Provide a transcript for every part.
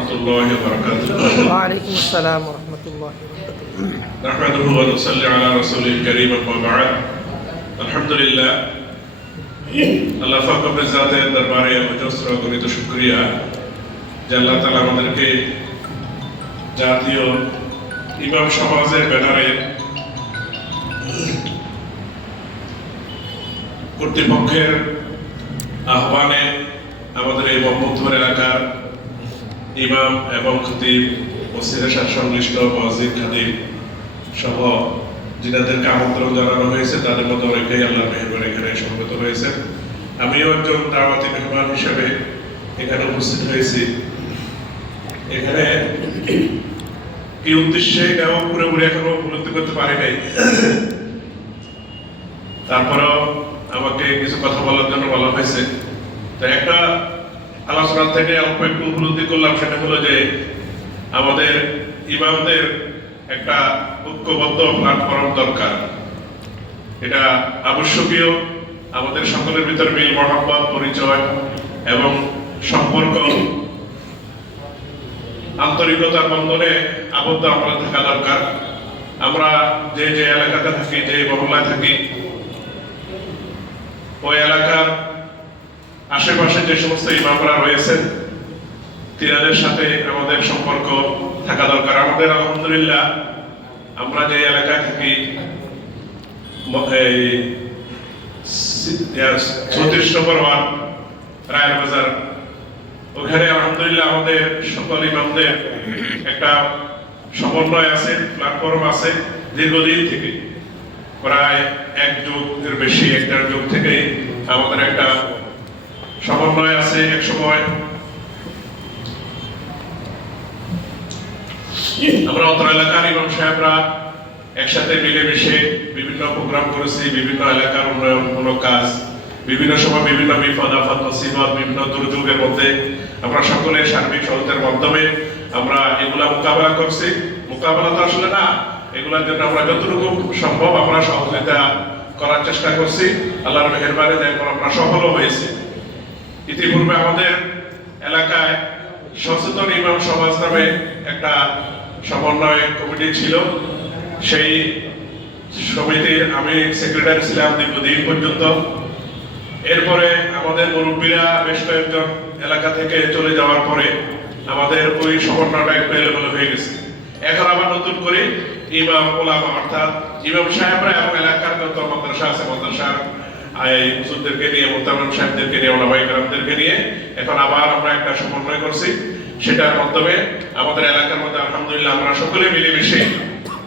ورحمة الله وبركاته ওয়ালাইকুম আসসালাম রহমতুল্লাহ نحمده ونصلي على رسوله الكريم أما بعد الحمد لله আল্লাহ ফাকরের জাতের দরবারে অজস্র গণিত শুক্রিয়া যে আল্লাহ তালা আমাদেরকে জাতীয় ইমাম সমাজের ব্যানারে কর্তৃপক্ষের আহ্বানে আমাদের এই মোহাম্মদপুর এলাকার ইমাম এবং খতিব মসজিদের সাথে সংশ্লিষ্ট মসজিদ, খাদিম সহ যিনাদেরকে আমন্ত্রণ জানানো হয়েছে, তাদের মধ্যে অনেকেই আল্লাহ মেহমান এখানে সমবেত হয়েছে। আমিও একজন দাওয়াতি মেহমান হিসেবে এখানে উপস্থিত হয়েছি। এখানে কি উদ্দেশ্যে এটাও পুরোপুরি এখনও উপলব্ধি করতে পারি নাই। তারপরেও আমাকে কিছু কথা বলার জন্য বলা হয়েছে। তো একটা আলোচনা থেকে অল্প একটু উপলব্ধি করলাম, সেটা হলো যে আমাদের ইমামদের একটা ঐক্যবদ্ধ প্ল্যাটফর্ম দরকার। এটা আবশ্যকীয়, আমাদের সকলের ভিতরে মিল, মহাব্বত, পরিচয় এবং সম্পর্ক। আন্তরিকতার বন্ধনে আবদ্ধ আমরা থাকা দরকার। আমরা যে যে এলাকাতে থাকি, যে মহল্লায় থাকি, ওই এলাকার আশেপাশে যে সমস্ত ইমামরা রয়েছেন, তিনাদের সাথে আমাদের সম্পর্ক থাকা দরকার। আমাদের আলহামদুলিল্লাহ, আমরা যে এলাকায় থাকি চৌত্রিশ নম্বর ওয়ার্ড, রায়ের বাজার, ওখানে আলহামদুলিল্লাহ আমাদের সকল ইমামদের একটা সমন্বয় আছে প্ল্যাটফর্ম আছে, দীর্ঘদিন থেকে। প্রায় এক যুগের বেশি একটা যুগ থেকে আমাদের একটা সমন্বয় আছে এক সময়। আমরা অত্র এলাকার ইমাম সাহেবরা একসাথে মিলেমিশে বিভিন্ন প্রোগ্রাম করেছি, বিভিন্ন এলাকার উন্নয়নমূলক কাজ, বিভিন্ন সময় বিভিন্ন বিপদ আপদ মুসিবত, বিভিন্ন দুর্যোগের মধ্যে আমরা সকলের সার্বিক সহযোগিতার মাধ্যমে আমরা এগুলা মোকাবেলা করছি। মোকাবেলা তো আসলে না, এগুলোর জন্য আমরা যতটুকু সম্ভব আমরা সহযোগিতা করার চেষ্টা করছি। আল্লাহর মেহরবানি দেখুন আমরা সফল হয়েছি। ইতিপূর্বে আমাদের এলাকায় সচেতন ইমাম সমাজ নামে একটা সমন্বয় কমিটি ছিল। সেই সমিতির আমি সেক্রেটারি ছিলাম দীর্ঘদিন পর্যন্ত। এরপরে আমাদের মুরব্বীরা বেশ কয়েকজন এলাকা থেকে চলে যাওয়ার পরে আমাদের ওই সমন্বয়টা একটু এলোমেলো হয়ে গেছে। এখন আবার নতুন করে ইমাম ওলামা, অর্থাৎ ইমাম সাহেবরা এবং এলাকার যত মাদ্রাসা আছে মাদ্রাসার হুজুরদেরকে নিয়ে সাহেবদেরকে নিয়ে নিয়ে এখন আবার আমরা একটা সমন্বয় করছি। সেটার মাধ্যমে আমাদের এলাকার মধ্যে আলহামদুলিল্লাহ আমরা সকলে মিলেমিশে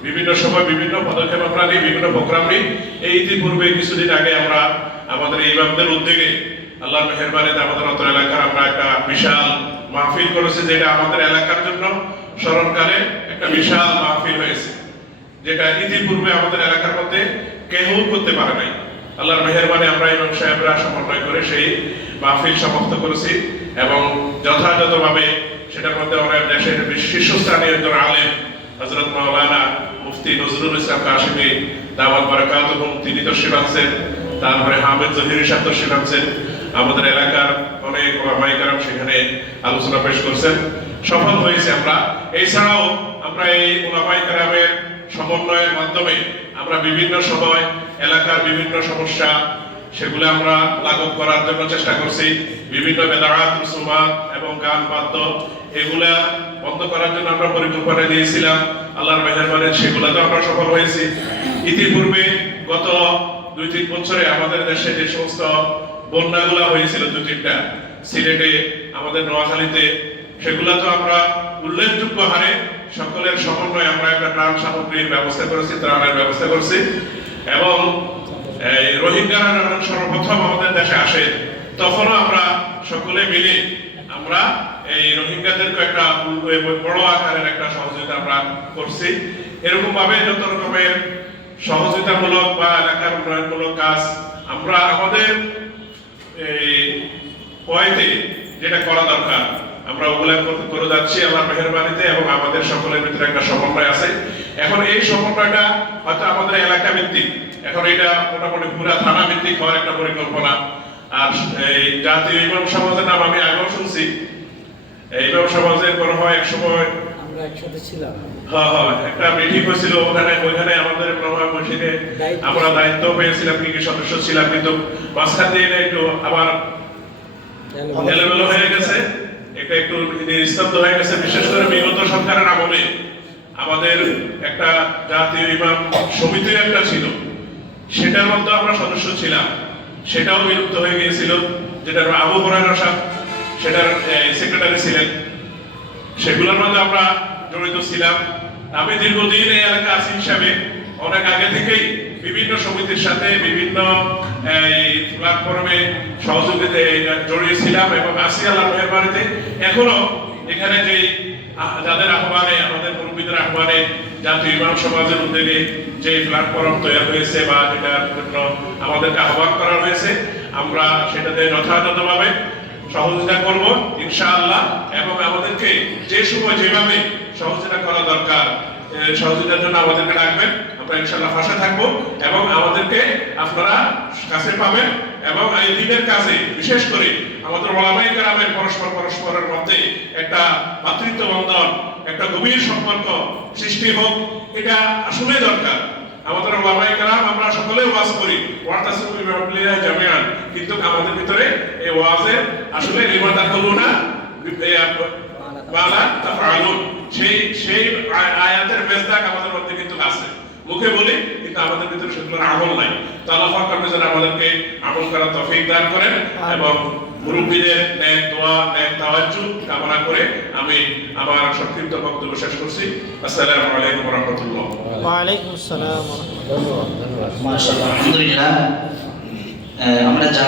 বিভিন্ন সময় বিভিন্ন পদক্ষেপ আমরা নিই, বিভিন্ন প্রোগ্রাম নিই। এই ইতিপূর্বে কিছুদিন আগে আমরা আমাদের ইমামদের উদ্যোগে, আল্লাহর মেহরবানিতে আমাদের অত এলাকার আমরা একটা বিশাল মাহফিল করেছি, যেটা আমাদের এলাকার জন্য স্মরণকালে একটা বিশাল মাহফিল হয়েছে। যেটা ইতিপূর্বে আমাদের এলাকার মধ্যে কেউ করতে পারে নাই। আল্লাহর মেহরবানি আমরা ইমাম সাহেবরা সমন্বয় করে সেই মাহফিল সমাপ্ত করেছি এবং যথাযথভাবে সেটার মধ্যে অনেক দেশের শীর্ষস্থানীয় একজন আলেম হজরত মাওলানা মুফতি নজরুল ইসলাম কাশিমি দাওয়াত বারাকাত এবং তিনি তো শিবাচ্ছেন তারপরে হামিদ জহির সাহেব তো শিবাচ্ছেন আমাদের এলাকার অনেক ওলামাইকারাম সেখানে আলোচনা পেশ করছেন। সফল হয়েছে আমরা। এছাড়াও আমরা এই ওলামাইকারামের সমন্বয়ের মাধ্যমে আমরা বিভিন্ন সময় এলাকার বিভিন্ন সমস্যা সেগুলো আমরা লাঘব করার জন্য চেষ্টা করছি। বিভিন্ন বেদারাত রুসুমাত এবং গান, বাদ্য এগুলা বন্ধ করার জন্য আমরা পরিকল্পনা দিয়েছিলাম। আল্লাহর মেহরবানি সেগুলাতে আমরা সফল হয়েছি। ইতিপূর্বে গত দুই তিন বছরে আমাদের দেশে যে সমস্ত বন্যাগুলো হয়েছিল দু তিনটা, সিলেটে, আমাদের নোয়াখালীতে সেগুলা তো আমরা উল্লেখযোগ্য হারে সকলের সমন্বয়ে আমরা একটা ত্রাণ সামগ্রীর ব্যবস্থা করেছি, ত্রাণের ব্যবস্থা করেছি। এবং, এই রোহিঙ্গারা যখন সর্বপ্রথম আমাদের দেশে আসে। তখনও আমরা সকলে মিলে আমরা এই রোহিঙ্গাদেরকে একটা বড় আকারের একটা সহযোগিতা আমরা করছি। এরকম ভাবে যত রকমের সহযোগিতামূলক বা এলাকার উন্নয়নমূলক কাজ আমরা আমাদের, এই পয়েন্টে যেটা করা দরকার আমরা ওগুলা করতে করে যাচ্ছি আল্লাহর মেহরবানিতে এবং আমাদের সকলের ভিতরে একটা সমন্বয় আছে। এখন এই সমন্বয়টা হয়তো আমাদের এলাকা ভিত্তিক। এখন এটা মোটামুটি পুরা থানা ভিত্তিক হওয়ার একটা পরিকল্পনা। আর এই জাতীয় ইমাম সমাজের নাম আমি আগেও শুনছি। এই ব্যবসা সমাজের মনে হয় এক সময় আমরা একসাথে ছিলাম। হ্যাঁ হ্যাঁ একটা মিটিং হয়েছিল। ওখানে ওইখানে আমাদের বসে দায়িত্ব আমরা দায়িত্ব পেয়েছিলাম কি সদস্য ছিলাম কিন্তু মাঝখান দিয়ে একটু আবার এলোমেলো এটা একটু স্তব্ধ হয়ে গেছে, বিশেষ করে বিগত সরকারের আমলে। আমাদের একটা জাতীয় ইমাম সমিতির একটা ছিল, সেটার মধ্যে আমরা সদস্য ছিলাম। সেটাও বিলুপ্ত হয়ে গিয়েছিল, যেটার আবু হরাইরা সাহেব, সেটার সেক্রেটারি ছিলেন। সেগুলোর মধ্যে আমরা জড়িত ছিলাম। আমি দীর্ঘদিন এই এলাকা আছি হিসাবে, অনেক আগে থেকেই বিভিন্ন সমিতির সাথে বিভিন্ন প্ল্যাটফর্মে সহযোগিতা জড়িয়েছিলাম এবং আসি আল্লাহ মেহরবানিতে। এখনও এখানে যে যাদের আহ্বানে, আমাদের মুরব্বীদের আহ্বানে জাতীয় ইমাম সমাজের উদ্যোগে যে প্ল্যাটফর্ম তৈরি হয়েছে বা যেটার জন্য আমাদেরকে আহ্বান করা হয়েছে, আমরা সেটাতে যথাযথভাবে সহযোগিতা করব, ইনশাআল্লাহ। এবং আমাদেরকে যে সময় যেভাবে সহযোগিতা করা দরকার সহযোগিতার জন্য আমাদেরকে ডাকবেন। আমরা ইনশাআল্লাহ পাশে থাকব এবং আমাদেরকে আপনারা কাছে পাবেন এবং এই দিনের কাজে বিশেষ করে আমাদের ওলামাই কেরামের পরস্পর পরস্পরের মধ্যে একটা মাতৃত্ব বন্ধন একটা গভীর সম্পর্ক সৃষ্টি হোক, এটা আসলে দরকার। আমাদের ওলামাই কেরাম, আমরা সকলে ওয়াজ করি। ওয়াতাসিমু বিহাবলিল্লাহি জামিআন। কিন্তু আমাদের ভিতরে এই ওয়াজের আসলে লিমাতা কলুনা বালা তাফআলুন। সেই সেই আয়- আয়াতের মেজদাক আমাদের মধ্যে কিন্তু আছে। মুখে বলি কিন্তু আমাদের ভিতরে সেগুলোর আমল নাই। তো আল্লাহ যেন আমাদেরকে আমল করার তৌফিক দান করেন এবং মুরব্বীদের ন্যায় দোয়া ন্যায় তাওয়াজ্জু কামনা করে আমি আমার সংক্ষিপ্ত বক্তব্য শেষ করছি। আসসালামু আলাইকুম ওয়া রাহমাতুল্লাহ ওয়ালাইকুম আসসালাম রাহমাতুল্লাহ ধন্যবাদ ধন্যবাদ মাশাআল্লাহ আলহামদুলিল্লাহ। আমরা যা